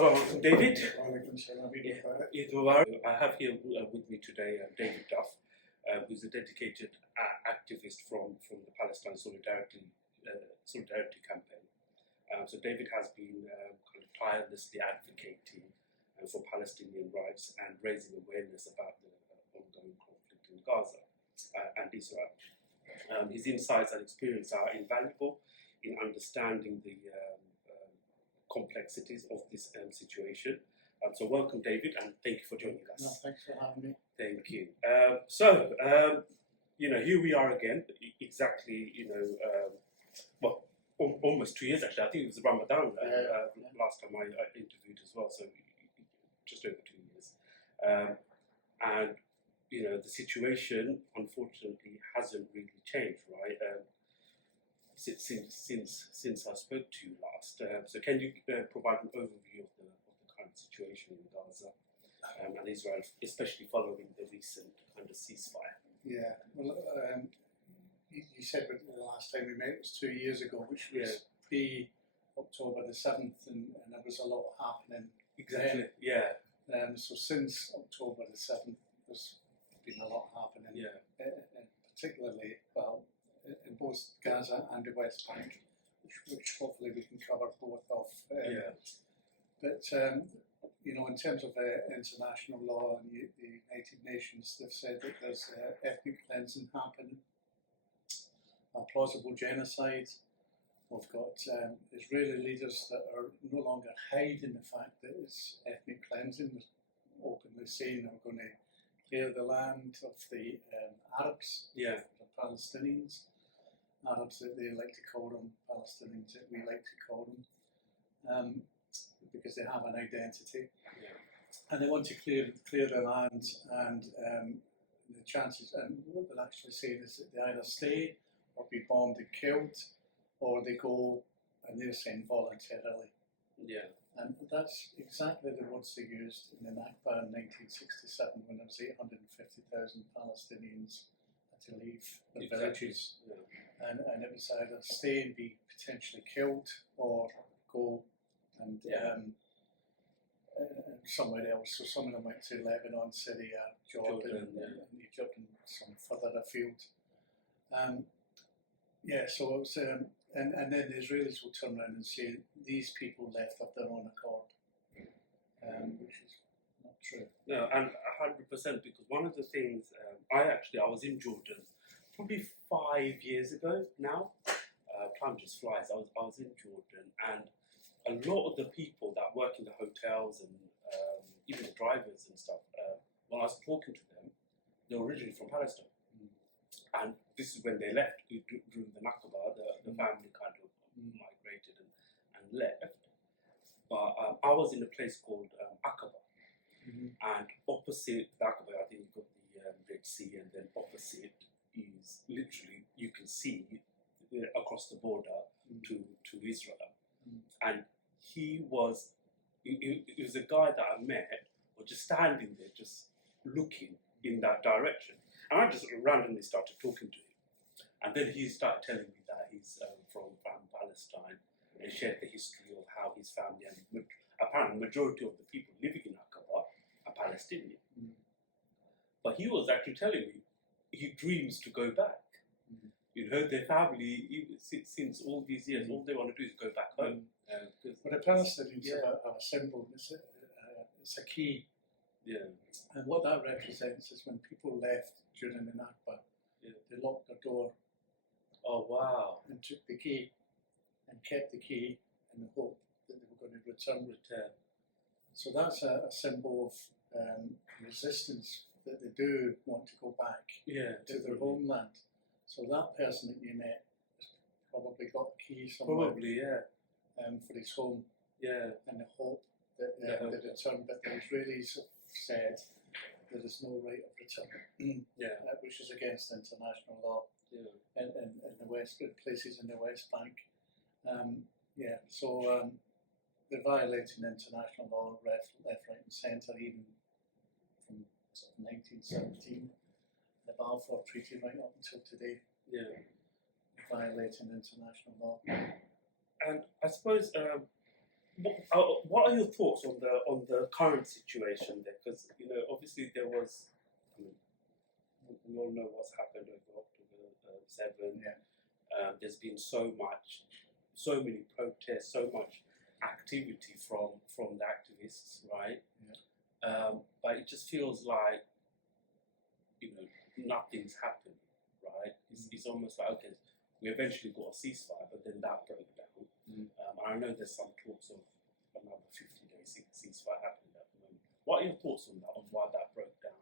Assalamu alaikum, David. Alaikum. I have here with me today David Duff, who's a dedicated activist from the Palestine Solidarity Campaign. So David has been kind of tirelessly advocating for Palestinian rights and raising awareness about the ongoing conflict in Gaza and Israel. His insights and experience are invaluable in understanding the complexities of this situation. So welcome, David, and thank you for joining us. No, thanks for having me. Thank you. Here we are again, exactly, almost 2 years actually. I think it was Ramadan last time I interviewed as well, so just over 2 years. And the situation, unfortunately, hasn't really changed, right? Since I spoke to you last. So can you provide an overview of the current situation in Gaza and Israel, especially following the recent kind of ceasefire? Yeah, well, you said the last time we met was 2 years ago, which was pre-October the 7th, and there was a lot happening. Exactly, then. So since October the 7th, there's been a lot happening. Yeah. Particularly, well, in both Gaza and the West Bank, which hopefully we can cover both off. But in terms of international law and the United Nations, they've said that there's ethnic cleansing happening, a plausible genocide. We've got Israeli leaders that are no longer hiding the fact that it's ethnic cleansing, they're openly saying they're going to clear the land of the Arabs, the Palestinians. Arabs that they like to call them, Palestinians that we like to call them, because they have an identity, and they want to clear their land. And the chances, and what they're actually saying is that they either stay or be bombed and killed, or they go, and they're saying voluntarily. And that's exactly the words they used in the Nakba in 1967, when there was 850,000 Palestinians had to leave their villages. And it was either stay and be potentially killed, or go and somewhere else. So some of them went to Lebanon, Syria, Jordan, and Egypt, and some further afield. So it was, and then the Israelis will turn around and say these people left of their own accord, which is not true. No, and 100%, because one of the things, I was in Jordan probably 5 years ago now. Time just flies. I was in Jordan, and a lot of the people that work in the hotels and even the drivers and stuff, when I was talking to them, they were originally from Palestine. And this is when they left during the Nakba. The family kind of migrated and left. But I was in a place called Aqaba, and opposite the Aqaba, I think you've got the Red Sea, and then opposite is literally, you can see across the border to Israel. And he was a guy that I met, or just standing there, just looking in that direction. And I just randomly started talking to him. And then he started telling me that he's from Palestine, and he shared the history of how his family, and apparently the majority of the people living in Aqaba are Palestinian. But he was actually telling me he dreams to go back. Their family, since all these years, all they want to do is go back home. But the Palestinians have a symbol, it's a key. And what that represents is when people left during the Nakba, they locked their door. Oh, wow. And took the key, and kept the key in the hope that they were going to return. So that's a symbol of resistance, that they do want to go back to their homeland. So that person that you met has probably got the key somewhere. For his home. And the hope that they return. But the Israelis have said there is no right of return, which is against international law in the West, places in the West Bank. So they're violating international law left, right and centre, even from 1917, the Balfour Treaty right up until today. Violating international law. And I suppose what are your thoughts on the current situation there? Because obviously there was, I mean, we all know what's happened over October 7. Yeah. There's been so many protests, so much activity from the activists, right? Yeah. But it just feels like nothing's happened, right? It's almost like, okay, we eventually got a ceasefire, but then that broke down. And I know there's some talks of another 50-day ceasefire happening at the moment. What are your thoughts on that, on why that broke down?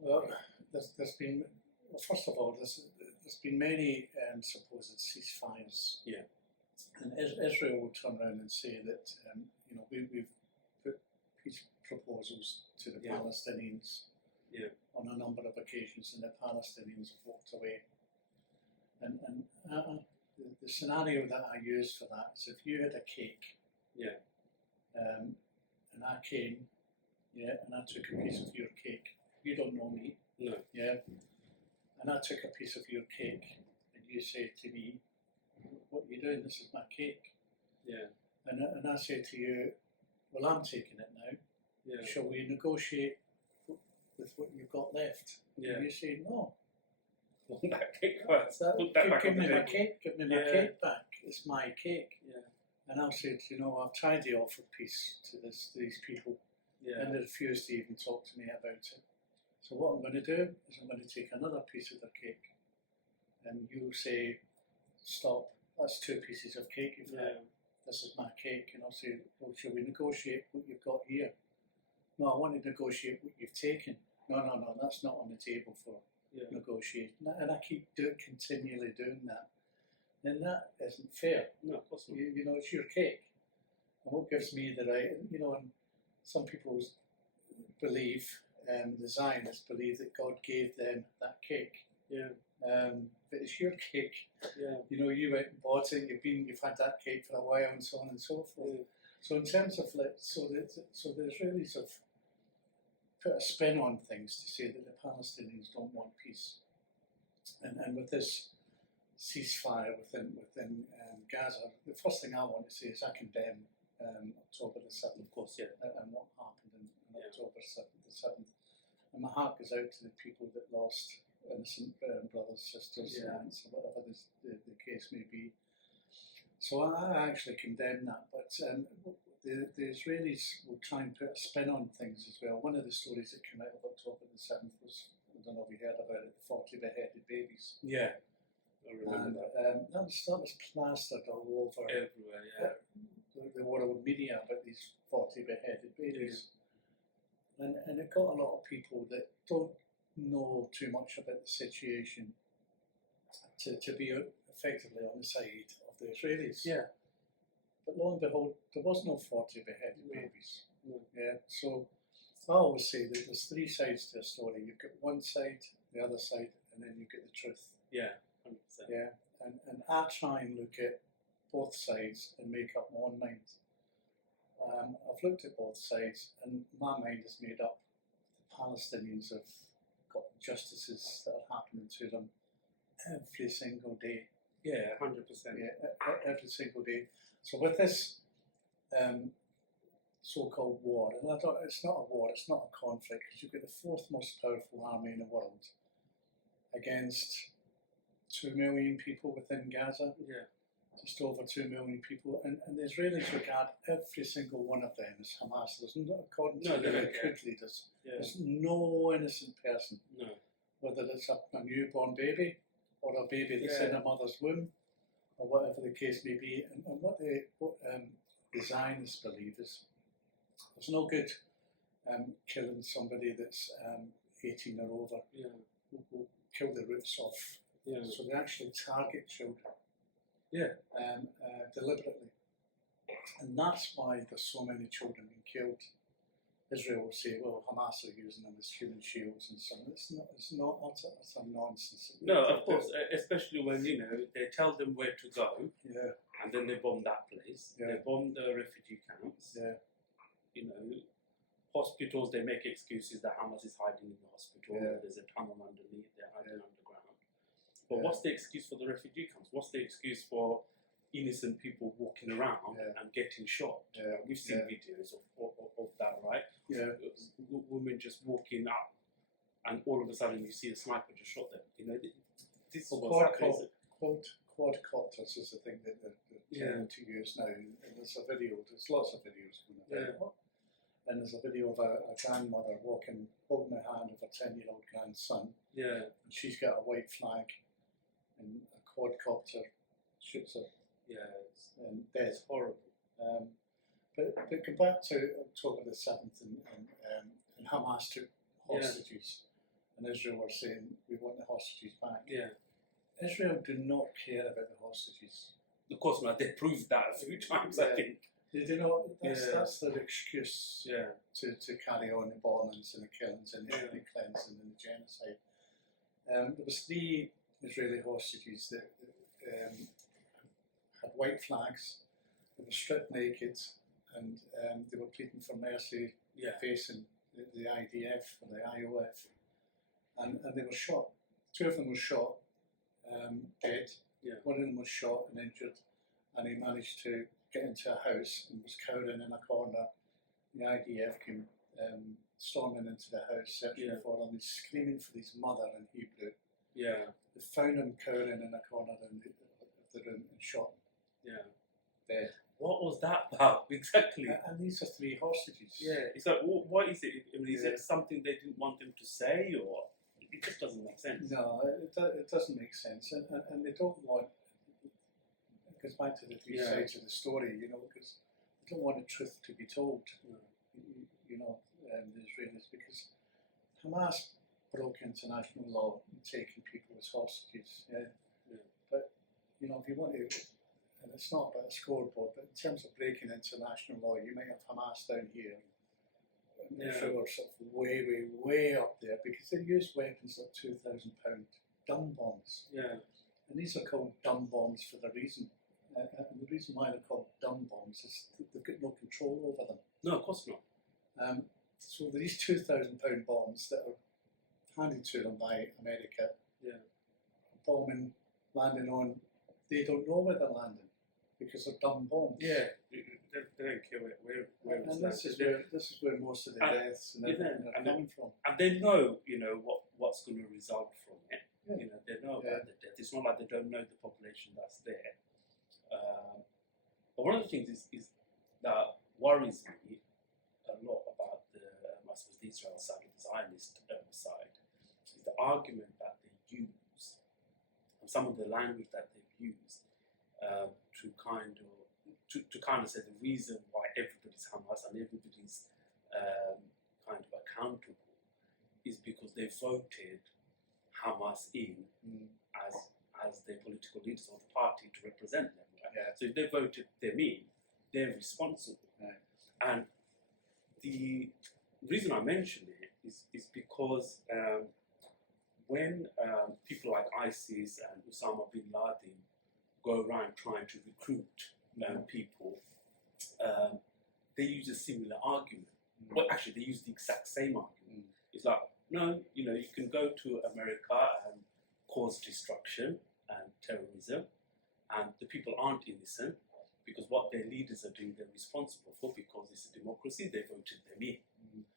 Well, there's been, first of all, there's been many supposed ceasefires. Yeah. And Israel will turn around and say that we've put peace proposals to the Palestinians on a number of occasions, and the Palestinians have walked away. And the scenario that I use for that is if you had a cake, and I came, and I took a piece of your cake. You don't know me, and I took a piece of your cake, and you say to me, "What are you doing? This is my cake." And I say to you, "Well, I'm taking it now. Shall we negotiate with what you've got left?" And you say, "No." That cake first. Give me my cake. Give me my cake back. It's my cake. And I'll say, I've tried to offer peace to these people, and they refuse to even talk to me about it. So what I'm going to do is I'm going to take another piece of their cake, and you say, "Stop. That's 2 pieces of cake you've had. This is my cake." And I'll say, "Well, shall we negotiate what you've got here?" "No, I want to negotiate what you've taken." No, that's not on the table for negotiation. And I keep continually doing that. Then that isn't fair. No, of course not. It's your cake. And what gives me the right, and some people believe, the Zionists believe that God gave them that cake. But it's your cake. You went and bought it, you've had that cake for a while, and so on and so forth. So in terms of so there's really sort of put a spin on things to say that the Palestinians don't want peace. And with this ceasefire within Gaza, the first thing I want to say is I condemn October the 7th, of course, and what happened in October the 7th. And my heart goes out to the people that lost innocent brothers, sisters, aunts, or whatever the case may be. So I actually condemn that, but the Israelis will try and put a spin on things as well. One of the stories that came out of October the 7th was, I don't know if you heard about it, the 40 beheaded babies. Yeah, I remember that. That was plastered all over everywhere, the world media about these 40 beheaded babies. And it got a lot of people that don't know too much about the situation to be effectively on the side of the Israelis. But lo and behold, there was no 40 beheaded babies. So I always say that there's 3 sides to a story. You've got one side, the other side, and then you get the truth. 100%. And I try and look at both sides and make up my own mind. I've looked at both sides, and my mind is made up. The Palestinians have got justices that are happening to them every single day. 100%. Every single day. So with this so-called war, and it's not a war, it's not a conflict, because you've got the 4th most powerful army in the world against 2 million people within Gaza. Just over 2 million people, and the Israelis regard every single one of them as Hamas. There's no, according to the good leaders, there's no innocent person, whether it's a newborn baby or a baby that's in a mother's womb, or whatever the case may be. And what the Zionists believe is there's no good killing somebody that's 18 or over. Will kill the roots off. So they actually target children. Deliberately. And that's why there's so many children being killed. Israel will say, well, Hamas are using them as human shields and so on. It's not, it's a nonsense. No, of course, especially when, they tell them where to go, and then they bomb that place. They bomb the refugee camps. Hospitals, they make excuses that Hamas is hiding in the hospital, there's a tunnel underneath, they're hiding underground. But what's the excuse for the refugee camps? What's the excuse for, innocent people walking around and getting shot. Yeah. We've seen videos of that, right? Yeah. Women just walking up, and all of a sudden you see a sniper just shot them. You know, this is what's happening. Quadcopters is the thing that they're trying to use now. And there's a video. There's lots of videos going about. And there's a video of a grandmother holding the hand of a 10-year-old grandson. Yeah. And she's got a white flag, and a quadcopter shoots her. Yeah. And dead. It's horrible. But go back to October the 7th, and Hamas took hostages, and Israel were saying, we want the hostages back. Yeah. Israel do not care about the hostages. Of course not. They proved that a few times, I think. They do not. That's their excuse to carry on the bombings and the killings and the ethnic cleansing and the genocide. There was 3 Israeli hostages that had white flags. They were stripped naked, and they were pleading for mercy, facing the IDF or the IOF, and they were shot. 2 of them were shot, dead. Yeah. 1 of them was shot and injured, and he managed to get into a house and was cowering in a corner. The IDF came storming into the house, searching for him. He's screaming for his mother in Hebrew. Yeah. They found him cowering in a corner in the room and shot him. Yeah. Dead. What was that about exactly? And these are 3 hostages. Yeah. It's like, what is it? I mean, is it something they didn't want them to say, or it just doesn't make sense? No, it doesn't make sense, and they don't want. It goes back to the 3 sides of the story, you know, because they don't want the truth to be told. You know, the Israelis, because Hamas broke international law in taking people as hostages. But you know, if you want to, and it's not about a scoreboard, but in terms of breaking international law, you might have Hamas down here. Israel are sort of way up there, because they use weapons like £2,000 dumb bombs. Yeah. And these are called dumb bombs for the reason. And the reason why they're called dumb bombs is they've got no control over them. No, of course not. So these £2,000 bombs that are handed to them by America, bombing, landing on, they don't know where they're landing because they're dumb bombs. Yeah, they don't care where and this is where most of the deaths and everything are coming from. And they know, you know, what's going to result from it. Yeah. You know, they know about the death. It's not like they don't know the population that's there. But one of the things is that worries me a lot about the, I suppose, the Israel side, or the Zionist side, is the argument that they use, and some of the language that they've used to kind of say the reason why everybody's Hamas and everybody's kind of accountable is because they voted Hamas in as their political leaders of the party to represent them. Right? Yeah. So if they voted them in, they're responsible. Right. And the reason I mention it is because when people like ISIS and Osama bin Laden go around trying to recruit people, they use a similar argument. Well, actually, they use the exact same argument. It's like, no, you know, you can go to America and cause destruction and terrorism, and the people aren't innocent because what their leaders are doing, they're responsible for, because it's a democracy, they voted them in.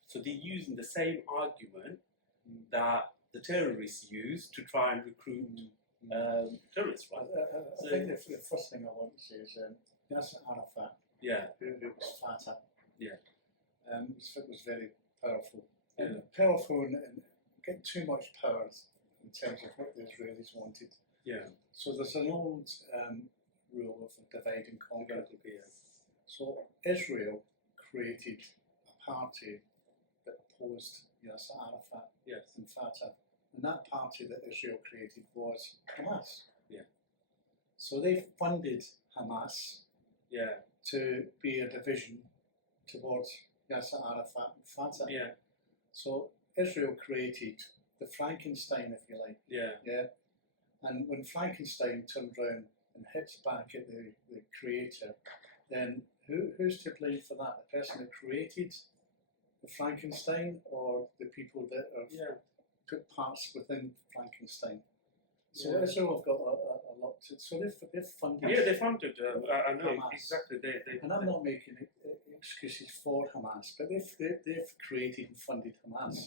So they're using the same argument that the terrorists use to try and recruit terrorists, right? I think the first thing I want to say is Yasser Arafat, who was Fatah, it was very powerful. Powerful and get too much power in terms of what the Israelis wanted. Yeah. So there's an old rule of divide and conquer. So Israel created a party that opposed Yasser Arafat and Fatah. And that party that Israel created was Hamas. Yeah. So they funded Hamas to be a division towards Yasser Arafat and Fatah. Yeah. So Israel created the Frankenstein, if you like. Yeah. And when Frankenstein turns around and hits back at the creator, then who's to blame for that? The person that created the Frankenstein, or the people that have put parts within Frankenstein? So Yeah. Israel have got a lot to. So they've funded. Yeah, they funded. I know Hamas. exactly. They And I'm not making excuses for Hamas, but they've created and funded Hamas.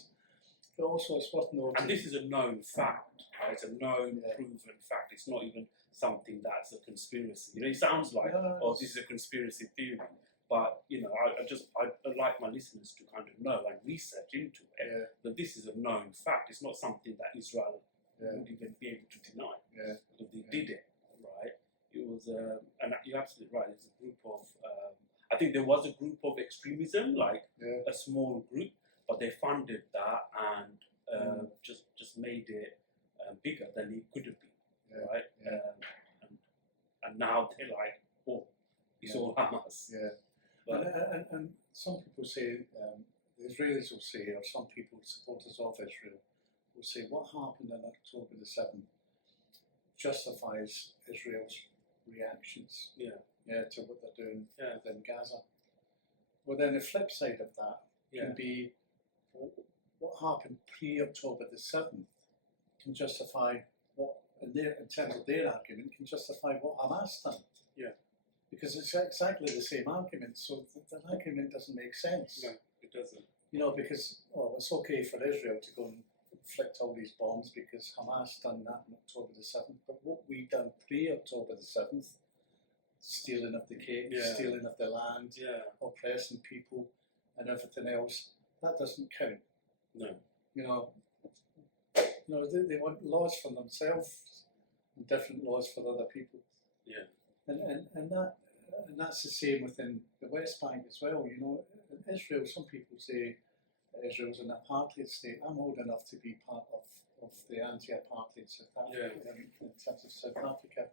But also, it's worth noting. And this is a known fact. Right? It's a known, Yeah. proven fact. It's not even something that's a conspiracy. You know, it sounds like, oh, this is a conspiracy theory. But you know, I'd like my listeners to kind of know and research into it Yeah, that this is a known fact. It's not something that Israel yeah, would even be able to deny. yeah, Because they Yeah. did it, right? It was, and you're absolutely right. There's a group of, I think there was a group of extremism, like yeah, a small group, but they funded that and just made it bigger than it could have been, Yeah. right? Yeah. And now they're like, oh, it's Yeah. all Hamas. yeah. But And some people say, the Israelis will say, or some people, supporters of Israel, will say, what happened on October the 7th justifies Israel's reactions yeah, to what they're doing Yeah. within Gaza. Well, then the flip side of that yeah, can be what happened pre-October the 7th can justify what, in terms of their argument, can justify what Hamas done. Yeah. Because it's exactly the same argument, so the argument doesn't make sense. no, it doesn't. You know, because it's okay for Israel to go and inflict all these bombs because Hamas done that on October the 7th, but what we done pre-October the 7th, stealing of the cake, Yeah. stealing of the land, Yeah, oppressing people and everything else, that doesn't count. no, You know, they want laws for themselves and different laws for other people. yeah, And that's the same within the West Bank as well. You know, in Israel, some people say Israel's an apartheid state. I'm old enough to be part of the anti-apartheid South Africa in terms of South Africa.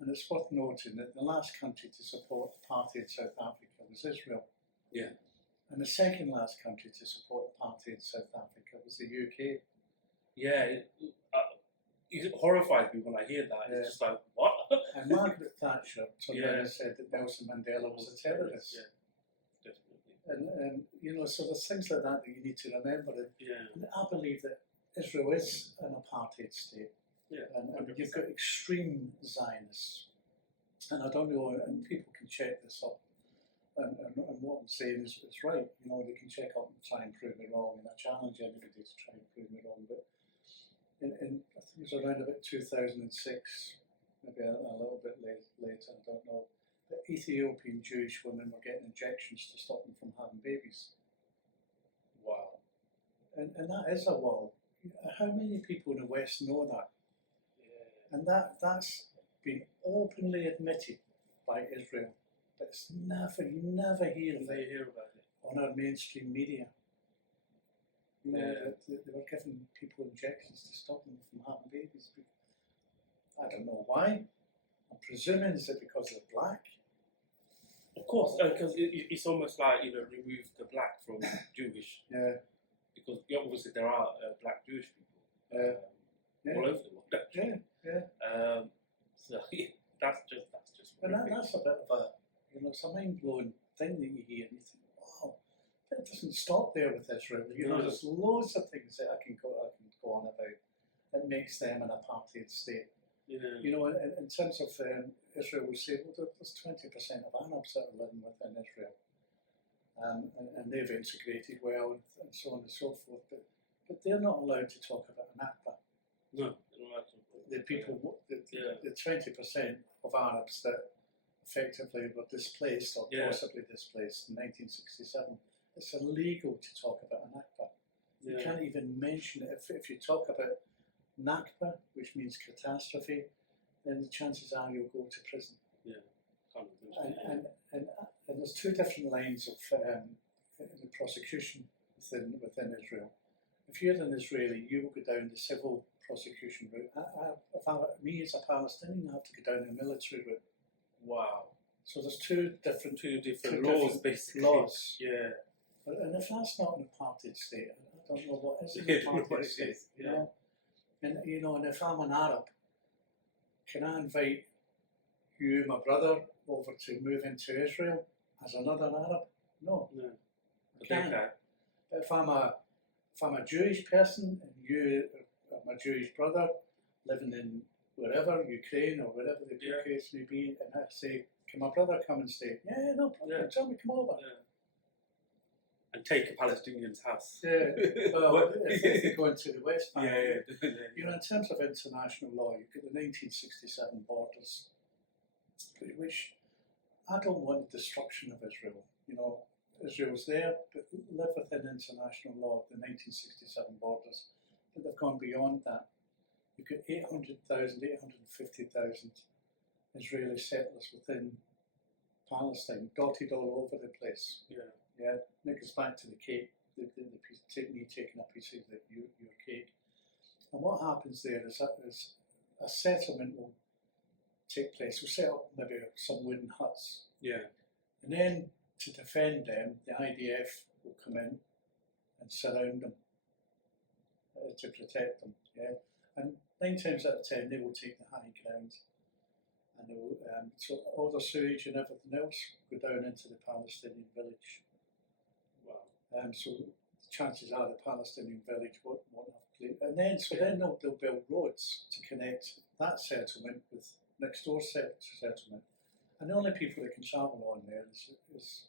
And it's worth noting that the last country to support apartheid South Africa was Israel. Yeah. And the second last country to support apartheid South Africa was the UK. yeah. It horrifies me when I hear that. Yeah. It's just like, what? And Margaret Thatcher turned around Yeah. and said that Nelson Mandela was a terrorist. Yeah, definitely. And you know, so there's things like that you need to remember. Yeah, And I believe that Israel is an apartheid state. yeah. And 100%. you've got extreme Zionists. And I don't know, and people can check this up. And what I'm saying is right. You know, they can check up and try and prove me wrong. And I challenge anybody to try and prove me wrong. But in I think it was around about 2006, maybe a little bit later, I don't know, that Ethiopian Jewish women were getting injections to stop them from having babies. Wow. And that is a wall. How many people in the West know that? Yeah. And that's been openly admitted by Israel. But it's you never hear of They it hear about it. on our mainstream media. You know, Yeah. that they were giving people injections to stop them from having babies. I don't know why. I'm presuming is it because they're black? Of course, because it's almost like, remove the black from Jewish, Yeah, because obviously there are black Jewish people Yeah. all over the world. Actually. yeah. So that's just. And horrific. that's a bit of a, it's a mind-blowing thing that you hear and you think, wow, it doesn't stop there with Israel. You know, No. there's loads of things that I can go on about that makes them an apartheid state. Yeah. You know, in terms of Israel, we say, well, there's 20% of Arabs that are living within Israel. And they've integrated well and so on and so forth. But they're not allowed to talk about an Nakba. No, they don't like to. The people, Yeah. the 20% of Arabs that effectively were displaced or Yeah. possibly displaced in 1967, it's illegal to talk about a Nakba. You Yeah. can't even mention it. If you talk about Nakba, which means catastrophe, then the chances are you'll go to prison. Kind of, And there's two different lines of the prosecution within Israel. If you're an Israeli, you will go down the civil prosecution route. Me as a Palestinian, I have to go down the military route. Wow. So there's two different laws, basically. laws. Yeah. And if that's not an apartheid state, I don't know what is an Yeah, I don't know what apartheid it state. is, You yeah. know? And if I'm an Arab, can I invite you, my brother, over to move into Israel as another Arab? No, No. I But they can't. can. But if I'm a Jewish person and you are my Jewish brother living in wherever, Ukraine or wherever the case may be, and I'd say, can my brother come and stay? Yeah, no problem, tell me, come over. Yeah. And take a Palestinian's house. Yeah, well, if they go into the West Bank, You know, in terms of international law, you've got the 1967 borders, which I don't want the destruction of Israel. You know, Israel's there, but live within international law, the 1967 borders. But they've gone beyond that. You've got 800,000, 850,000 Israeli settlers within Palestine, dotted all over the place. Yeah, and it goes back to the cake, me taking a piece of your cake. And what happens there is that a settlement will take place. We'll set up maybe some wooden huts. Yeah. And then to defend them, the IDF will come in and surround them to protect them. Yeah. And 9 times out of 10, they will take the high ground. And they will, so all the sewage and everything else go down into the Palestinian village. Wow. So the chances are the Palestinian village won't have place. And then, then they'll build roads to connect that settlement with next door settlement. And the only people that can travel on there is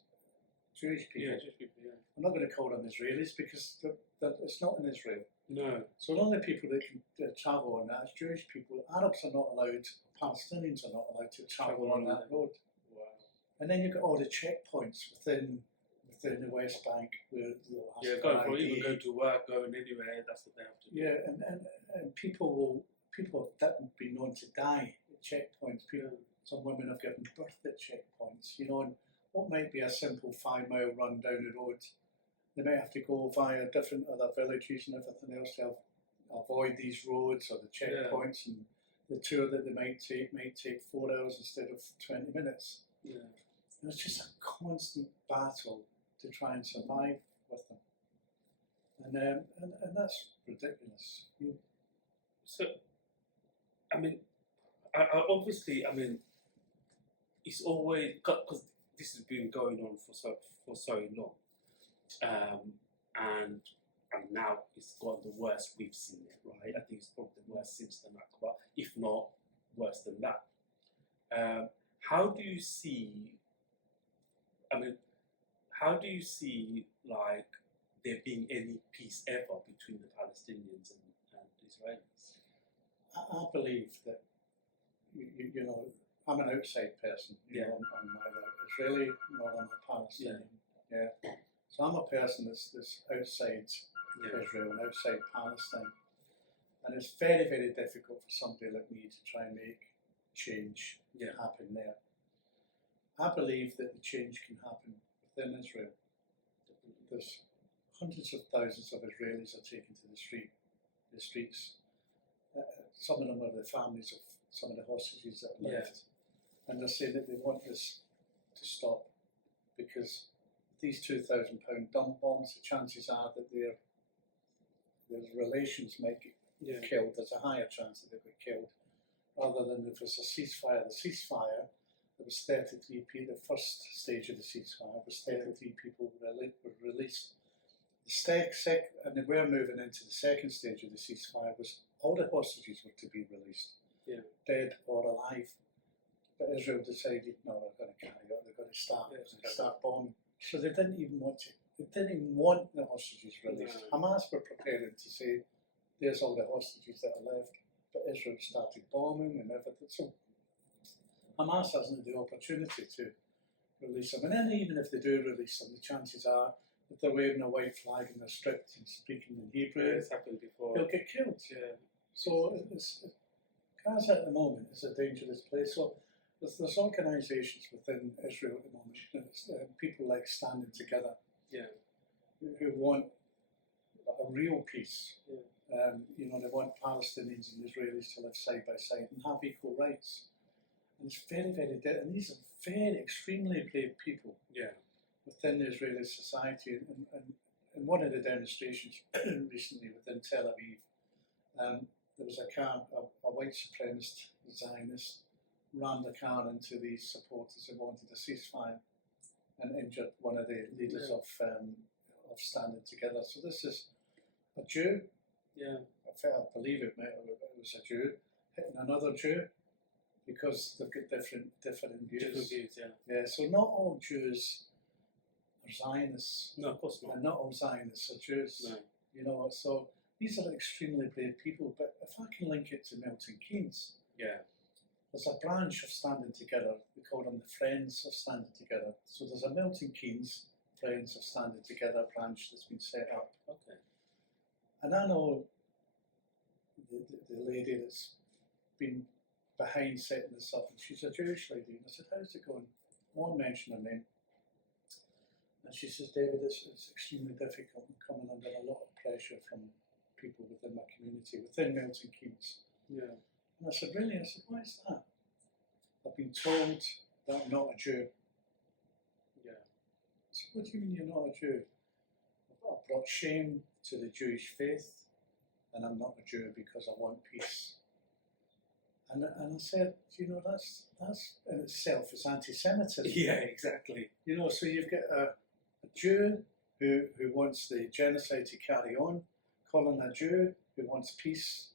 Jewish people. Yeah, Jewish people, yeah. I'm not going to call them Israelis because it's not in Israel. No. So the only people that can travel on that is Jewish people. Arabs are not allowed, Palestinians are not allowed to travel on that road. Wow. And then you've got all the checkpoints within the West Bank where they'll have even go to work, going anywhere, that's what they have to do. Yeah, and people have been known to die at checkpoints. Some women have given birth at checkpoints, you know, and what might be a simple 5-mile run down the road, they might have to go via different other villages and everything else to avoid these roads or the checkpoints, and the tour that they might take 4 hours instead of 20 minutes. Yeah. And it's just a constant battle to try and survive with them. And that's ridiculous. So, I mean, I obviously, it's always, because this has been going on for so long, and now it's got the worst we've seen it, right? I think it's probably the worst since the Nakba, if not worse than that. How do you see, like, there being any peace ever between the Palestinians and Israelis? I believe that, you know, I'm an outside person. You know, I'm neither Israeli nor I'm a Palestinian. Yeah. So I'm a person that's outside Israel and outside Palestine. And it's very, very difficult for somebody like me to try and make change happen there. I believe that the change can happen within Israel. There's hundreds of thousands of Israelis are taken to the streets. Some of them are the families of some of the hostages that are left. And they're saying that they want this to stop because these 2,000 pound dump bombs, the chances are that their relations might get killed. There's a higher chance that they'll get killed rather than if it's a ceasefire. The ceasefire, there was 33 people, the first stage of the ceasefire was 33 people were released. And they were moving into the second stage of the ceasefire was all the hostages were to be released, dead or alive. But Israel decided, no, they're going to carry on, they're going to start bombing. So they didn't even want the hostages released. Hamas were preparing to say, there's all the hostages that are left, but Israel started bombing and everything. So Hamas hasn't the opportunity to release them. And then even if they do release them, the chances are that they're waving a white flag and they're stripped and speaking in Hebrew. It's happened before. They'll get killed. Yeah. So Gaza at the moment is a dangerous place. So there's organisations within Israel at the moment, people like Standing Together, who want a real peace. You know, they want Palestinians and Israelis to live side by side and have equal rights. And it's very, very and these are very extremely brave people within the Israeli society. And one of the demonstrations recently within Tel Aviv, there was a white supremacist Zionist rammed the car into these supporters who wanted a ceasefire and injured one of the leaders of Standing Together. So this is a Jew. I believe it was a Jew, hitting another Jew because they've got different views. Different views, yeah. Yeah, so not all Jews are Zionists, No, of course not. and not all Zionists are Jews. No. You know, so these are extremely brave people. But if I can link it to Milton Keynes, Yeah. there's a branch of Standing Together. We call them the Friends of Standing Together. So there's a Milton Keynes Friends of Standing Together branch that's been set up. Okay. And I know the lady that's been behind setting this up, and she's a Jewish lady. And I said, how's it going? I won't mention her name. And she says, David, it's extremely difficult. I'm coming under a lot of pressure from people within my community, within Milton Keynes. Yeah. And I said, really? I said, why is that? I've been told that I'm not a Jew. Yeah. I said, what do you mean you're not a Jew? I've brought shame to the Jewish faith, and I'm not a Jew because I want peace. And I said, you know, that's in itself is anti-Semitism. Yeah, exactly. You know, so you've got a Jew who wants the genocide to carry on, calling a Jew who wants peace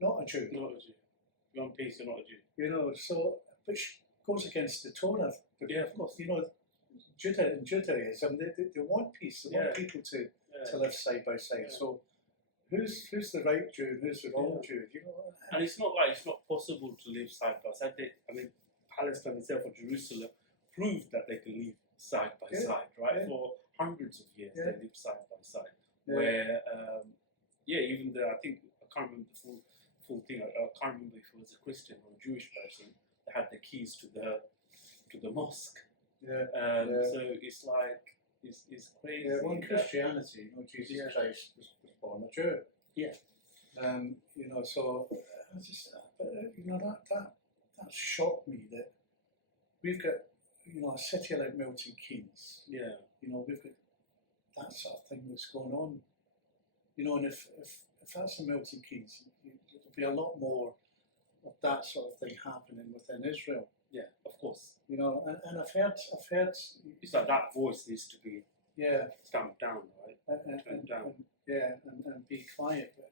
not a Jew. Not a Jew. You want peace, you're not a Jew. You know, so which goes against the Torah. Yeah, of course. You know, in Judaism, they want peace. They want people to live side by side. Yeah. So who's the right Jew and who's the wrong Jew? You know, And it's not like it's not possible to live side by side. I mean, Palestine itself, or Jerusalem, proved that they can live side by side, right? Yeah. For hundreds of years, they lived side by side. Yeah. Where, even though I think, I can't remember the full thing. I can't remember if it was a Christian or a Jewish person that had the keys to the mosque. Yeah. So it's like, it's crazy. Yeah, well, in Christianity, you know, Jesus Christ was born a Jew. Yeah. You know, so I just, you know, that shocked me that we've got, you know, a city like Milton Keynes. Yeah. You know, we've got that sort of thing that's going on. You know, and if that's in Milton Keynes, there'll be a lot more of that sort of thing happening within Israel. Yeah, of course. You know, and I've heard. It's like that voice needs to be stamped down, right? Turned down. And be quiet. But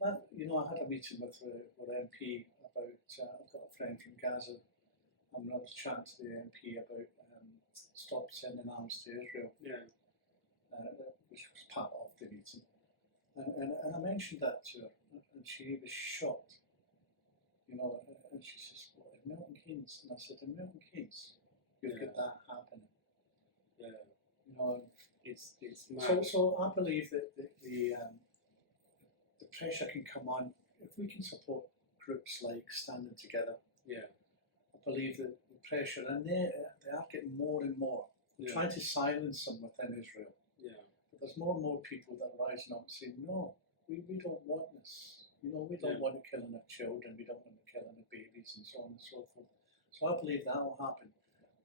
that, you know, I had a meeting with MP about. I've got a friend from Gaza, and I was chatting to the MP about stop sending arms to Israel. Yeah. Which was part of the meeting, and I mentioned that to her, and she was shocked. You know, and she says, "What, in Milton Keynes?" And I said, "In Milton Keynes, you'll get that happening." Yeah. You know, it's mad. so I believe that the pressure can come on if we can support groups like Standing Together. Yeah. I believe that the pressure, and they are getting more and more. They're trying to silence them within Israel. Yeah. But there's more and more people that are rising up and saying, no, we don't want this. You know, we don't want the killing of children, we don't want the killing of babies and so on and so forth. So I believe that will happen.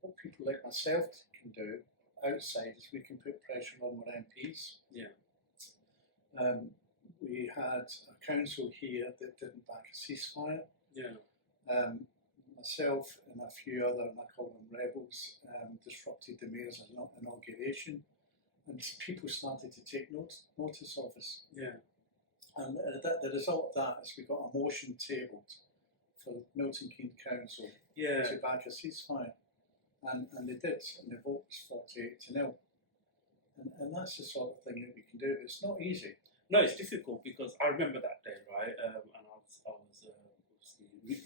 What people like myself can do outside is we can put pressure on our MPs. Yeah. We had a council here that didn't back a ceasefire. Yeah. Myself and a few other, and I call them rebels, disrupted the mayor's inauguration, and people started to take notice of us. Yeah. And the result of that is we got a motion tabled for Milton Keynes Council to back a ceasefire, and they did, and the vote was 48-0. And that's the sort of thing that we can do. It's not easy. No, it's difficult because I remember that day, right? And I was obviously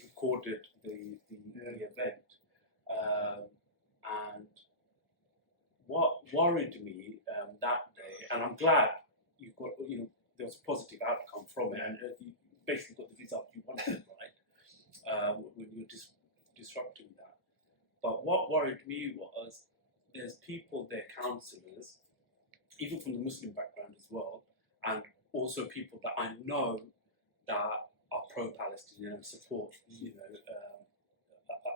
recorded the event, and what worried me that day, and I'm glad there was a positive outcome from it, and you basically got the result you wanted, right? When you're disrupting that. But what worried me was there's people, they're councillors, even from the Muslim background as well, and also people that I know that are pro-Palestinian and support,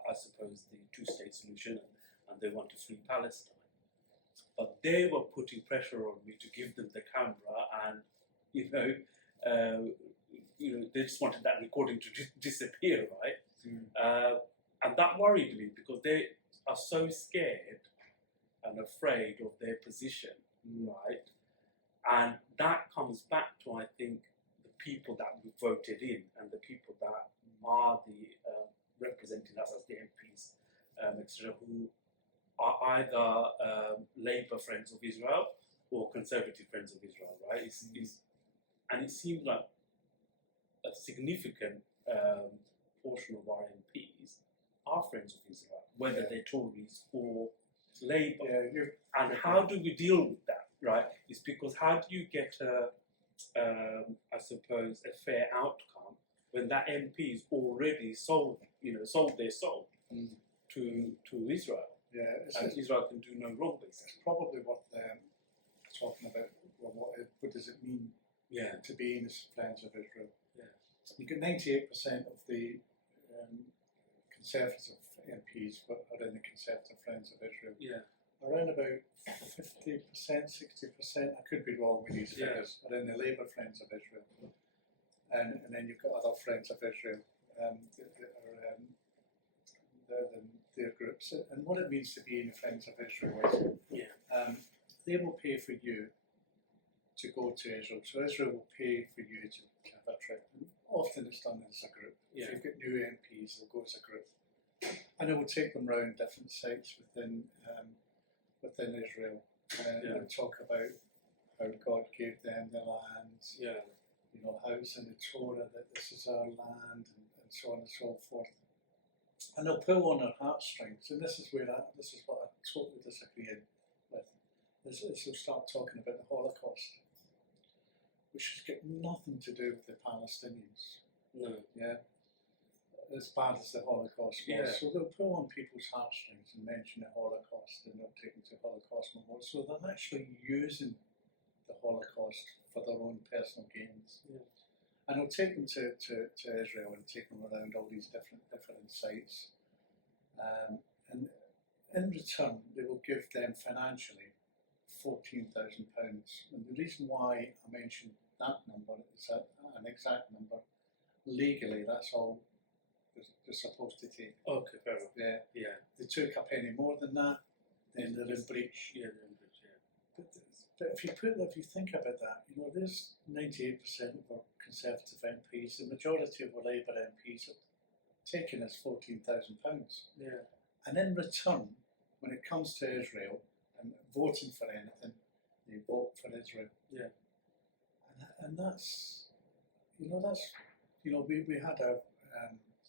I suppose, the two-state solution, and they want to free Palestine. But they were putting pressure on me to give them the camera, and they just wanted that recording to disappear, right? And that worried me because they are so scared and afraid of their position, right? And that comes back to, I think, the people that we voted in and the people that are the representing us as the MPs, etc., who are either Labour friends of Israel or Conservative friends of Israel, right? And it seems like a significant portion of our MPs are friends of Israel, whether they're Tories or Labour. And how do we deal with that, right? It's because how do you get I suppose, a fair outcome when that MP is already sold their soul to Israel? And Israel can do no wrong, basically. It's probably what talking about. Well, what does it mean to be in the friends of Israel? You get 98% of the Conservative MPs are in the Conservative Friends of Israel. Around about 50%, 60%, I could be wrong with these figures, are in the Labour Friends of Israel. And then you've got other Friends of Israel that are their groups. And what it means to be in the Friends of Israel is they will pay for you to go to Israel. So Israel will pay for you to have a trip. And often it's done as a group. If you've got new MPs, they'll go as a group. And it will take them around different sites within Israel and talk about how God gave them the lands, how it's in the Torah that this is our land, and so on and so forth. And they'll pull on their heartstrings, and this is what I totally disagree with. Is they'll start talking about the Holocaust, which has got nothing to do with the Palestinians. As bad as the Holocaust was. So they'll pull on people's heartstrings and mention the Holocaust, and they'll take them to Holocaust memorials. So they're actually using the Holocaust for their own personal gains. And they'll take them to Israel and take them around all these different sites. And in return, they will give them financially £14,000. And the reason why I mentioned that number is an exact number. Legally, that's all they're supposed to take. Okay, fair enough. They took a penny more than that, then they're in breach. They're in breach. But if you think about that, there's 98% of our Conservative MPs. The majority of our Labour MPs are taking us £14,000. And in return, when it comes to Israel and voting for anything, they vote for Israel. And that's we had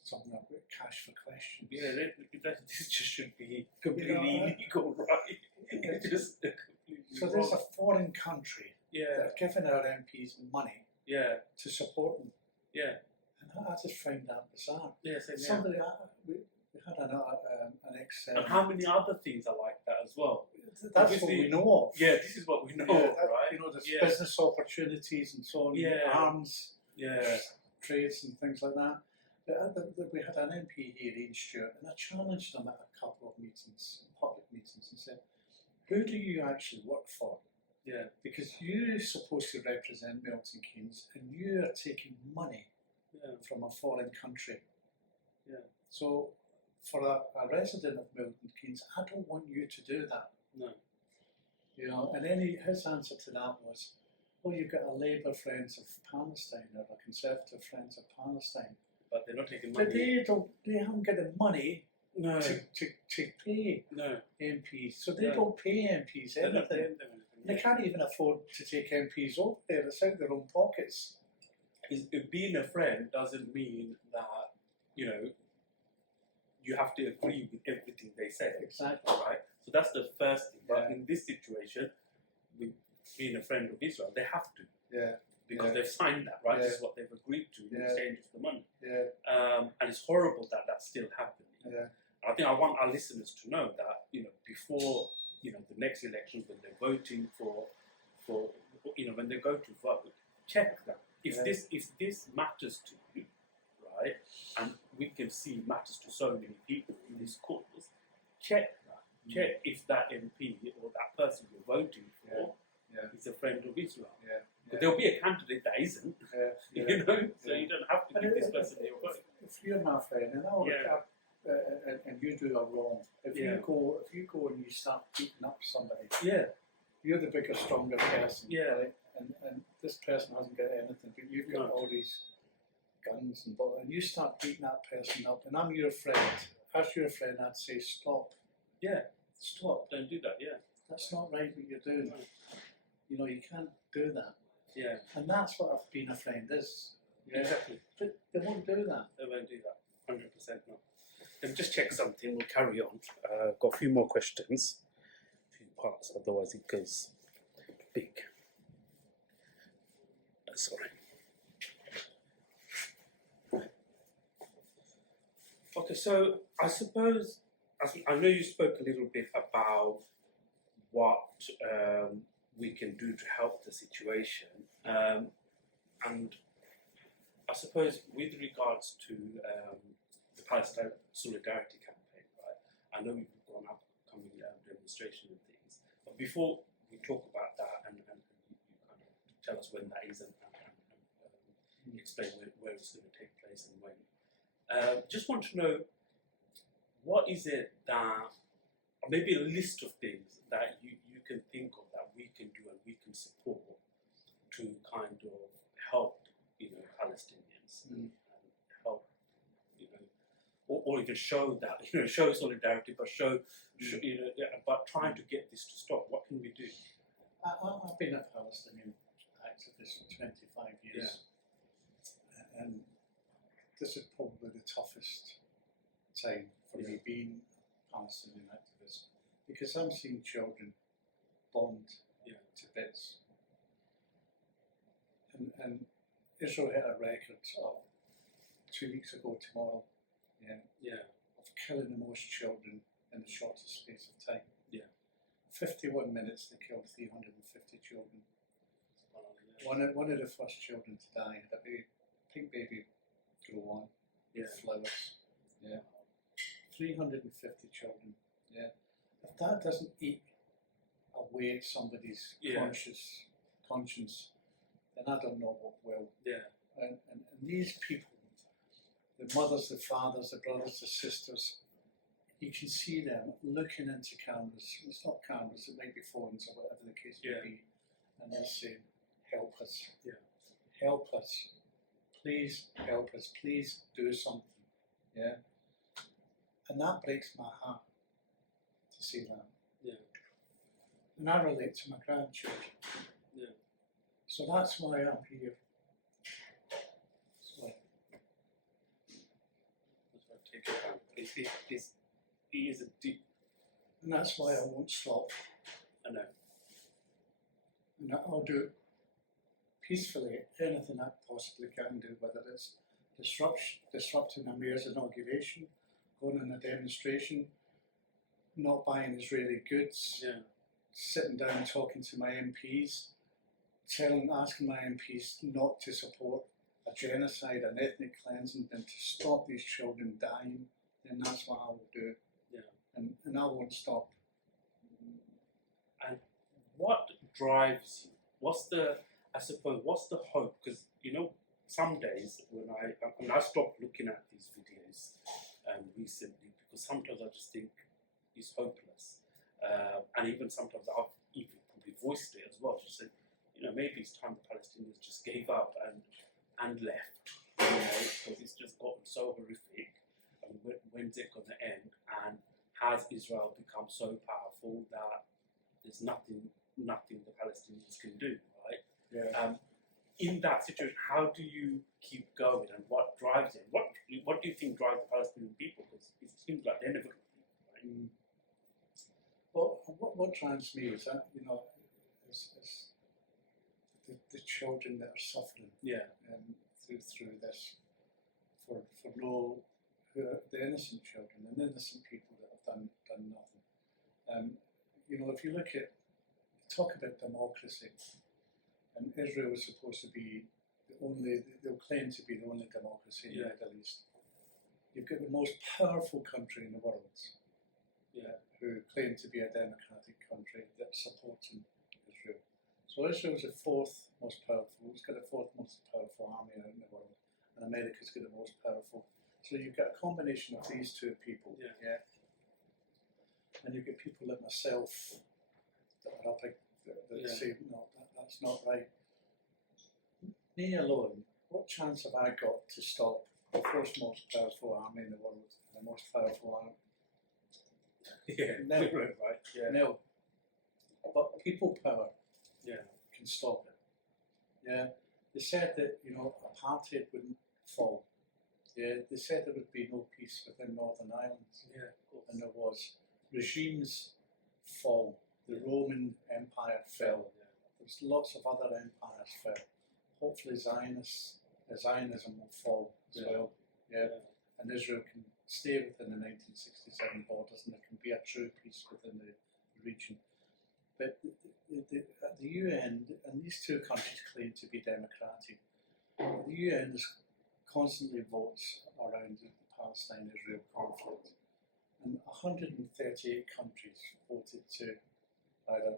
something like cash for questions. This just should be completely illegal, right? Just so there's a foreign country that are giving our MPs money to support them. And I just find that bizarre. Somebody, we had an ex. And how many other things are like that as well? That's what we know of. This is what we know of, right? There's business opportunities and so on, arms, trades and things like that. We had an MP here, Ian Stewart, and I challenged him at a couple of meetings, public meetings, and said, who do you actually work for? Because you're supposed to represent Milton Keynes and you are taking money from a foreign country. So for a resident of Milton Keynes, I don't want you to do that. And then his answer to that was, well, you've got a Labour Friends of Palestine or a Conservative Friends of Palestine. But they're not taking money. But they haven't got the money to pay MPs. So they don't pay MPs anything. They can't even afford to take MPs over there. It's out of their own pockets. Being a friend doesn't mean that, you have to agree with everything they say. Exactly. Right? So that's the first thing. But in this situation, with being a friend of Israel, they have to. Because they've signed that, right? This is what they've agreed to in exchange for the money. And it's horrible that that's still happening. I think I want our listeners to know that, before, the next elections, when they're voting for when they go to vote, check that. If this matters to you, right, and we can see matters to so many people in this cause, check that. Check if that MP or that person you're voting for is a friend of Israel. But there'll be a candidate that isn't, so you don't have to give this person your vote. If you're my friend, and you do a wrong, if you go and you start beating up somebody, you're the bigger, stronger person, right? And this person hasn't got anything, but you've got all these guns and you start beating that person up, and I'm your friend. As your friend, I'd say stop. Yeah. Stop. Don't do that. Yeah. That's not right what you're doing. No. You know, you can't do that. Yeah. And that's what being a friend is. Yeah. Exactly. But they won't do that. They won't do that. 100% not. Let me just check something. We'll carry on. Got a few more questions. A few parts. Otherwise, it goes big. Sorry. Okay, so I suppose I know you spoke a little bit about what we can do to help the situation, and I suppose with regards to the Palestine Solidarity Campaign, right? I know we've got an upcoming demonstration and things, but before we talk about that and you kind of tell us when that is and explain where it's going to take place and when. Just want to know, what is it that, or maybe a list of things that you can think of that we can do and we can support to kind of help, Palestinians and help, or even show that, show solidarity, but but trying to get this to stop. What can we do? I've been a Palestinian activist for 25 years, and this is probably the toughest time for me being a Palestinian activist, because I'm seeing children bombed to bits. And Israel hit a record 2 weeks ago tomorrow, of killing the most children in the shortest space of time. 51 minutes they killed 350 children. One of the first children to die had a pink baby grow on with flowers. 350 children. If that doesn't eat away at somebody's conscience, then I don't know what will. And these people, the mothers, the fathers, the brothers, the sisters, you can see them looking into cameras. It's not cameras, it might be phones or whatever the case may be, and they're saying, "Help us, help us, please help us, please do something." And that breaks my heart to see that. And I relate to my grandchildren. So that's why I'm here. So, He is a deep. and that's why I won't stop. I know. And I'll do it peacefully, anything I possibly can do, whether it's disrupting a mayor's inauguration, going on a demonstration, not buying Israeli goods, sitting down talking to my MPs, asking my MPs not to support a genocide, an ethnic cleansing, and to stop these children dying, then that's what I will do. And I won't stop. And what drives you? What's the hope? Because some days when I stopped looking at these videos recently, because sometimes I just think it's hopeless, and even sometimes I've even probably voiced it as well. Just said, maybe it's time the Palestinians just gave up and left, because it's just gotten so horrific. I mean, when's it going to end? And has Israel become so powerful that there's nothing the Palestinians can do, right? In that situation, how do you keep going, and what drives it? What do you think drives the Palestinian people? Because it seems like they're never going to leave, right? Well, what drives me is that, is the children that are suffering through this, for the innocent children and innocent people that have done nothing. If you talk about democracy, and Israel is supposed to be they'll claim to be the only democracy in the Middle East. You've got the most powerful country in the world, who claim to be a democratic country that's supporting Israel. So Israel's the fourth most powerful. It's got the fourth most powerful army in the world, and America's got the most powerful. So you've got a combination of these two people, and you've got people like myself that are up that say, no, that's not right. Me alone what chance have I got to stop the fourth most powerful army in the world and the most powerful army? Yeah, No. right. Yeah, No. But people power yeah, can stop it. Yeah. They said that, apartheid wouldn't fall. Yeah. They said there would be no peace within Northern Ireland. yeah, of course. And there was. Regimes fall. The Roman Empire fell. Yeah, There's lots of other empires fell. Hopefully Zionism will fall as Yeah. well. Yeah. yeah, And Israel can stay within the 1967 borders and there can be a true peace within the region. But at the UN, and these two countries claim to be democratic, the UN constantly votes around the Palestine-Israel conflict. And 138 countries voted to either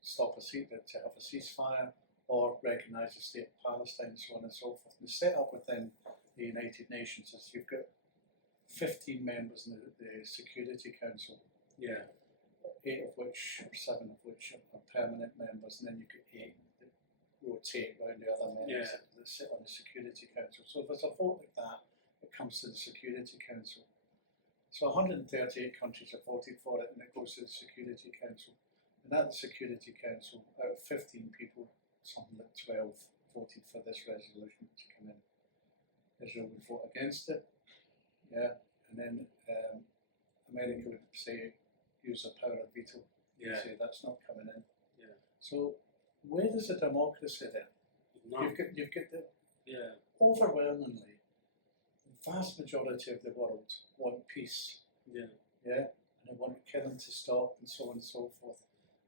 stop to have a ceasefire or recognise the state of Palestine, so on and so forth. And the setup within the United Nations is you've got 15 members in the Security Council, yeah, 8 of which, or 7 of which are permanent members, and then you've got 8 that rotate around the other members Yeah. that sit on the Security Council. So if there's a vote like that, it comes to the Security Council. So 138 countries have voted for it and it goes to the Security Council. And at the Security Council, out of 15 people, something like 12 voted for this resolution to come in. Israel would vote against it, yeah, and then America would say, use the power of veto, yeah, say that's not coming in. yeah. So where is the democracy there? No, You've got the yeah, overwhelmingly, the vast majority of the world want peace, yeah, yeah, and they want killing to stop and so on and so forth.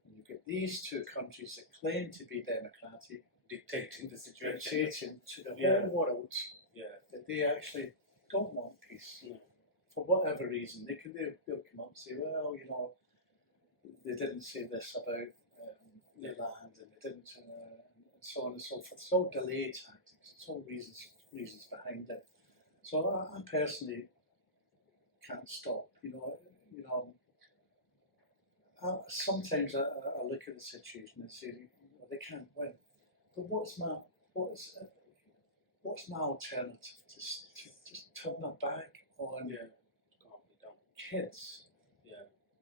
And you've got these two countries that claim to be democratic, dictating the situation. dictating to the Yeah. whole world Yeah, that they actually don't want peace. yeah, For whatever reason, they'll come up and say, well, they didn't say this about the land, and they didn't, and so on and so forth. It's all delay tactics. It's all reasons behind it. So I personally can't stop. Sometimes I look at the situation and say, they can't win. But what's my alternative? To just turn my back on yeah. Can't be done. kids Yeah,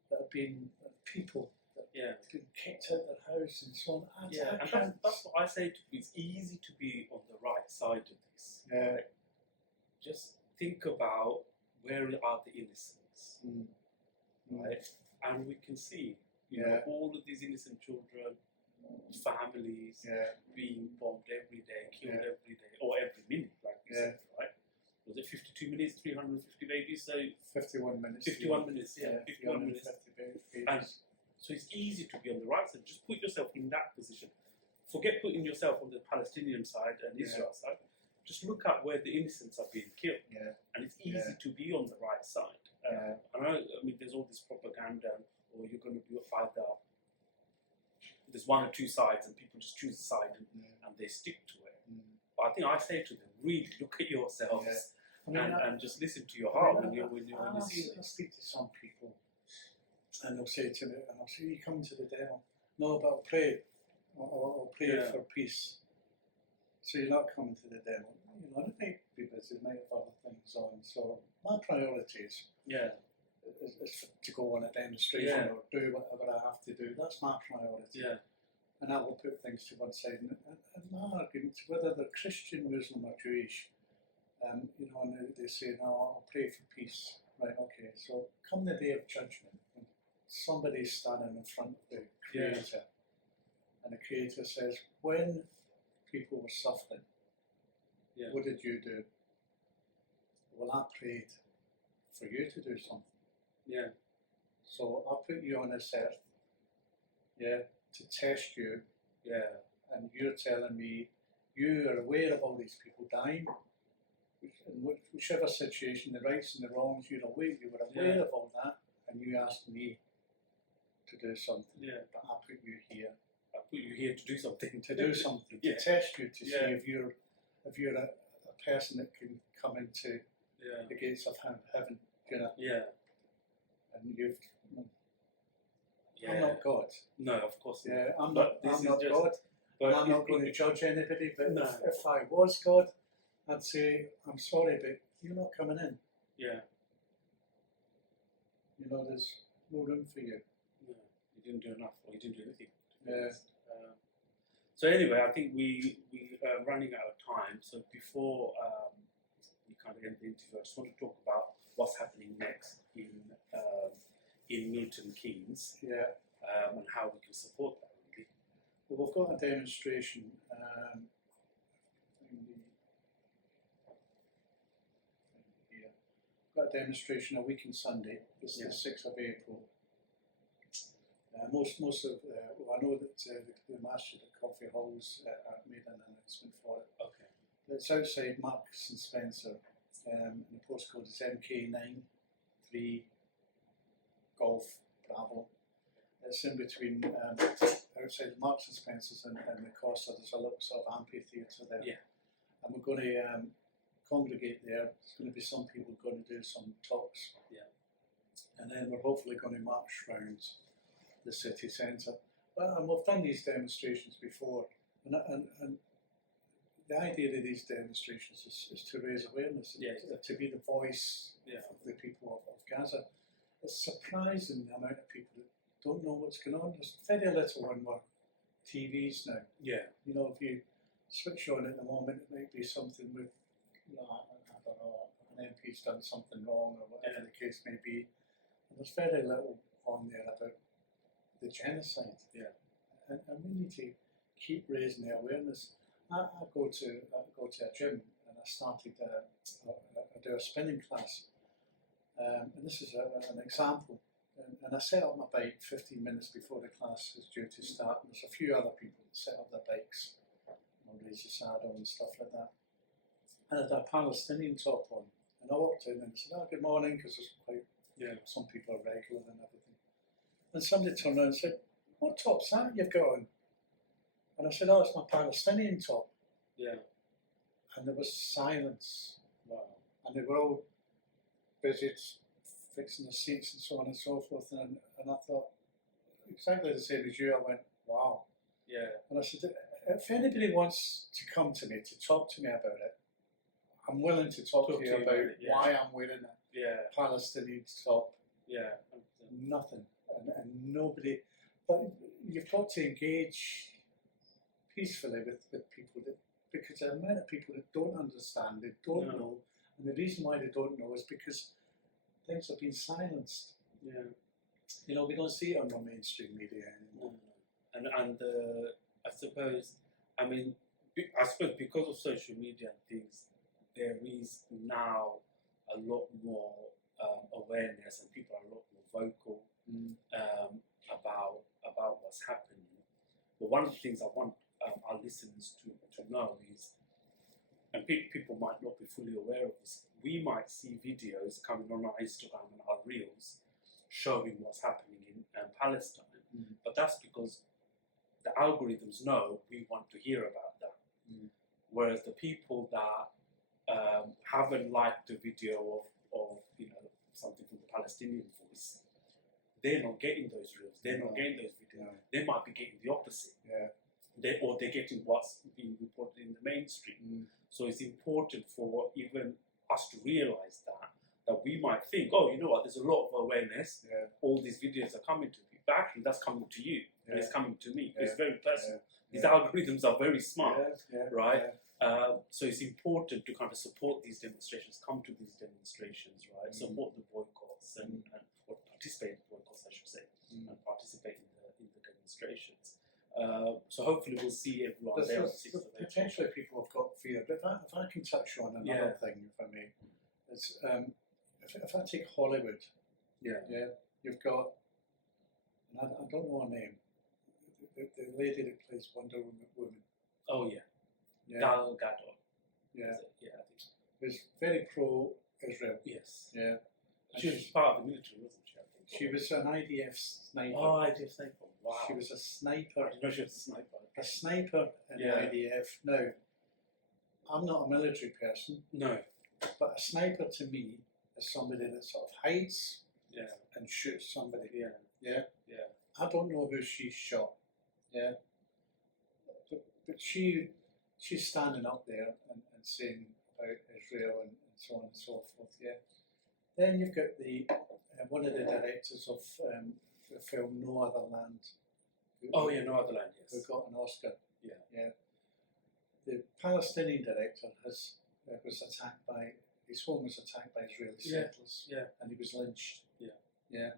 that have been people that yeah. have been kicked out of their house and so on. Yeah, I and can't. that's what I say to people. It's easy to be on the right side of this. Yeah. Right? Just think about where are the innocents, right? And we can see, all of these innocent children, families being bombed every day, killed every day, or every minute, like you said, right? Was it 52 minutes, 350 babies? So 51 minutes. 51 minutes, yeah, 51 minutes. 50 babies. And so it's easy to be on the right side. Just put yourself in that position. Forget putting yourself on the Palestinian side and Israel side. Just look at where the innocents are being killed. Yeah. And it's easy to be on the right side. I mean, there's all this propaganda, or you're going to be either, there's one or two sides, and people just choose a side and they stick to it. But I think I say to them, really look at yourselves and just listen to your heart when you see it. I speak to some people, and they'll say to me, and I'll say, you come to the devil. No, but I'll pray. I'll pray for peace. So you're not coming to the devil. They might be busy, they might have other things on. So my priorities is to go on a demonstration or do whatever I have to do. That's my priority. Yeah. And I will put things to one side. And my argument, whether they're Christian, Muslim or Jewish, and they say, no, I'll pray for peace. Right, okay, so come the day of judgment, when somebody's standing in front of the Creator, and the Creator says, when people were suffering, what did you do? Well, I prayed for you to do something. Yeah. So I put you on this earth, to test you. Yeah. And you're telling me you are aware of all these people dying. In whichever situation, the rights and the wrongs, you were aware of all that, and you asked me to do something. Yeah. But I put you here. I put you here to do something. To do something. To test you, to see if you're a person that can come into the gates of heaven. And you've. I'm not God. No, of course not. I'm not God. But I'm not going to judge anybody. But No. if I was God, I'd say, I'm sorry, but you're not coming in. Yeah. You know, there's no room for you. No, you didn't do enough, or you didn't do anything. Yeah. So anyway, I think we are running out of time. So before we kind of end the interview, I just want to talk about what's happening next in Milton Keynes, Yeah. And how we can support that. Really. Well, we've got a demonstration. We've got a demonstration a week on Sunday. It's the 6th of April. Most of well, I know that the Master at Coffee Halls made an announcement for it. Okay. It's outside Marks and Spencer, and the postcode is MK9 3 Golf Bravo. It's in between outside Marks and Spencer's and the Costa. There's a little sort of amphitheatre there. Yeah. And we're going to congregate there. There's going to be some people going to do some talks. Yeah. And then we're hopefully going to march round the city centre. And we've done these demonstrations before, and the idea of these demonstrations is to raise awareness, to be the voice of the people of Gaza. It's surprising the amount of people that don't know what's going on. There's very little on our TVs now. Yeah. You know, if you switch on at the moment, it might be something with, I don't know, an MP's done something wrong or whatever the case may be. And there's very little on there about the genocide. Yeah. And we need to keep raising the awareness. I go to a gym and I started I do a spinning class. And this is an example. And I set up my bike 15 minutes before the class is due to start. And there's a few other people that set up their bikes, raise the saddle and stuff like that. And I had a Palestinian top on. And I walked in and said, good morning, because there's quite, some people are regular and everything. And somebody turned around and said, what top's that you've got on? And I said, oh, it's my Palestinian top. Yeah. And there was silence. Wow. And they were all busy fixing the seats and so on and so forth. And I thought, exactly the same as you, I went, wow. Yeah. And I said, if anybody wants to come to me, to talk to me about it, I'm willing to talk to you about why I'm wearing a Palestinian top. Yeah. Nothing. And nobody, but you've got to engage peacefully with people, because the amount of people that don't understand, they don't know, and the reason why they don't know is because things have been silenced. Yeah. You know, we don't see it on the mainstream media anymore. And I suppose, I suppose because of social media and things, there is now a lot more awareness, and people are a lot more vocal about what's happening. But one of the things I want our listeners to know is, and people might not be fully aware of this, we might see videos coming on our Instagram and our Reels showing what's happening in Palestine, but that's because the algorithms know we want to hear about that. Whereas the people that haven't liked the video of something from the Palestinian voice, they're not getting those reels, they're not getting those videos. They might be getting the opposite. Or they're getting what's being reported in the mainstream. So it's important for even us to realise that we might think, oh, you know what, there's a lot of awareness, all these videos are coming to me, but actually that's coming to you, and it's coming to me. It's very personal. These algorithms are very smart, right? So it's important to kind of support these demonstrations, come to these demonstrations, right? Support the boycotts or participate in boycotts, I should say, and participate in the demonstrations. So hopefully we'll see everyone there. Potentially people have got fear, but if I can touch on another thing, if I may, it's if I take Hollywood, you've got, and I don't know her name, the lady that plays Wonder Woman. Oh yeah. Gal Gadot. Yeah. Yeah, I think so. Who's very pro-Israel. Yes. Yeah. She was part of the military, wasn't she? I think. She was an IDF sniper. Oh, IDF sniper. Wow. She was a sniper. I didn't know she was a sniper. A sniper in the IDF. Now, I'm not a military person. No. But a sniper to me is somebody that sort of hides and shoots somebody. Yeah. I don't know who she shot. Yeah. But she's standing up there and saying about Israel and so on and so forth. Yeah. Then you've got the one of the directors of the film No Other Land. Oh yeah, No Other Land. Who Yes. got an Oscar. Yeah. Yeah. The Palestinian director was attacked by his home was attacked by Israeli settlers. Yeah. And he was lynched. Yeah. Yeah.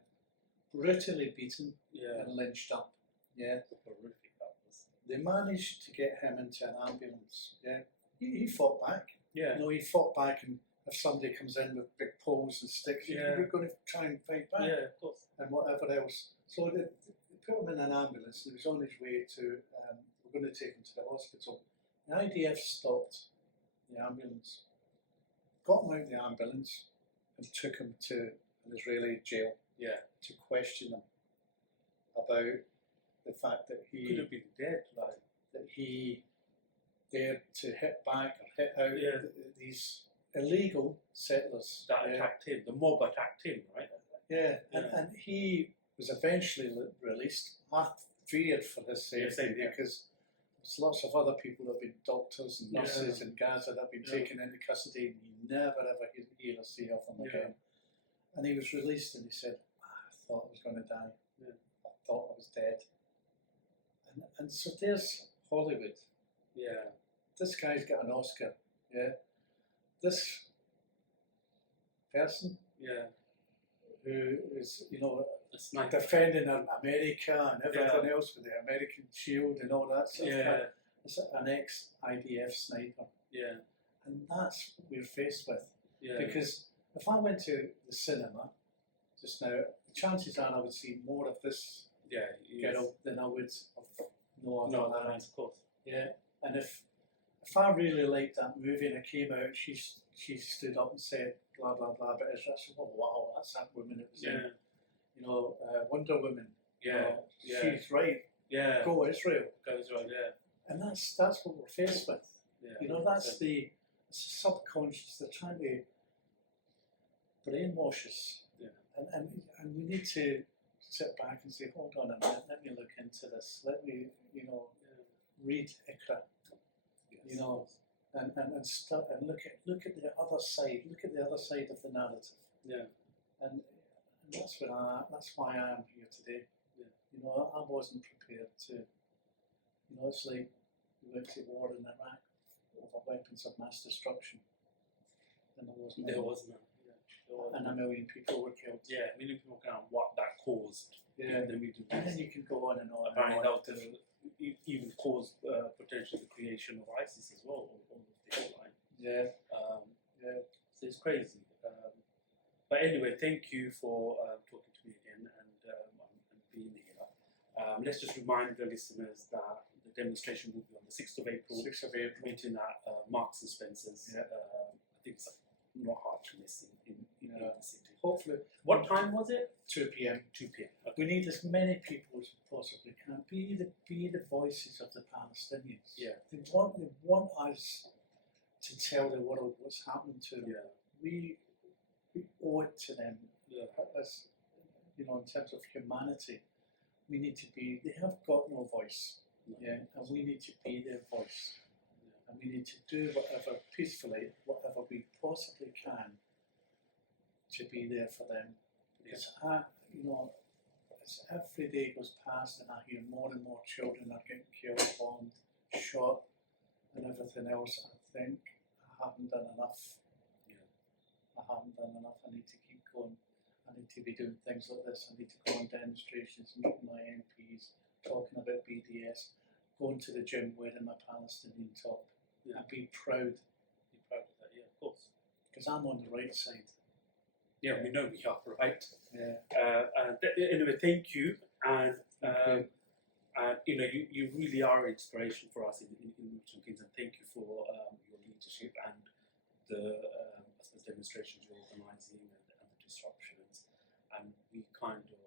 Brutally beaten Yeah. and lynched up. Yeah. Horrific that was. They managed to get him into an ambulance. Yeah. He fought back. Yeah. He fought back, and if somebody comes in with big poles and sticks, you're going to try and fight back. Yeah, of course. And whatever else. So they put him in an ambulance, and he was on his way to, we're going to take him to the hospital. The IDF stopped the ambulance, got him out of the ambulance, and took him to an Israeli jail. Yeah. To question him about the fact that he Could have been dead, like. that he dared to hit back or hit out these illegal settlers That attacked him. The mob attacked him, right? Yeah, and he was eventually released. I feared for his safety because there's lots of other people that have been doctors and nurses in Gaza that have been taken into custody, and you never ever hear or see of them again. And he was released, and he said, I thought I was going to die. Yeah. I thought I was dead. And so there's Hollywood. Yeah. This guy's got an Oscar. Yeah. This person who is, defending America and everything else with the American shield and all that stuff. Yeah. It's an ex-IDF sniper. Yeah. And that's what we're faced with. Yeah. Because if I went to the cinema just now, the chances are I would see more of this girl than I would of No Other Land. Of course. Yeah. And if I really liked that movie and it came out, she stood up and said blah blah blah about Israel. I said, oh wow, that's that woman it was in. Wonder Woman. She's right. Yeah. Go Israel. Go Israel. Yeah. And that's what we're faced with. Yeah. That's the subconscious. They're trying to brainwash us. Yeah. And we need to sit back and say, hold on a minute, let me look into this. Let me, read Ikra. Yes. And start and look at the other side. Look at the other side of the narrative. Yeah. And that's why I am here today. Yeah. I wasn't prepared to. It's like we went to war in Iraq over weapons of mass destruction, and there wasn't. And 1 million people were killed. Yeah, 1 million people count what that caused. Yeah. The Middle And then East. you can go on and on. Apparently, that would even cause potentially the creation of ISIS as well. All of this, right? Yeah. So it's crazy. But anyway, thank you for talking to me again and being here. Let's just remind the listeners that the demonstration will be on the 6th of April. 6th of April. Meeting at Marks and Spencer's. Yeah. I think it's not hard to miss in the city. Hopefully. What time was it? 2 p.m. 2 p.m. Okay. We need as many people as we possibly can. Be the voices of the Palestinians. Yeah. They want us to tell the world what's happening to them. Yeah. We owe it to them. Yeah. As in terms of humanity, we need to be. They have got no voice. No. Yeah, and we need to be their voice. And we need to do whatever peacefully, whatever we possibly can, to be there for them. Because as every day goes past, and I hear more and more children are getting killed, bombed, shot, and everything else, I think I haven't done enough. Yeah. I haven't done enough. I need to keep going. I need to be doing things like this. I need to go on demonstrations, meeting my MPs, talking about BDS, going to the gym wearing my Palestinian top, and be proud. Be proud of that, yeah, of course. Because I'm on the right side. Yeah, we know we are, right? Yeah. Anyway, thank you. And you really are an inspiration for us in Milton Keynes, and thank you for your leadership and the demonstrations you're organising and the disruptions. And we kind of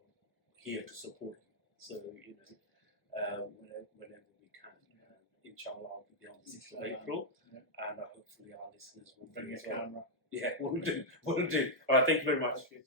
here to support you. So whenever we can. Inshallah, I'll be there on the 6th of April, and hopefully our listeners will Bring be a as well. camera. Yeah, we'll do. All right, thank you very much. Okay.